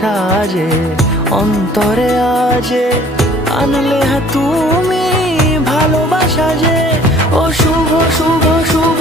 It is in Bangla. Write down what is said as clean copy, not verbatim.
সাজে অন্তরে আজে আনলে তুমি ভালোবাসা যে। ও শুভ শুভ শুভ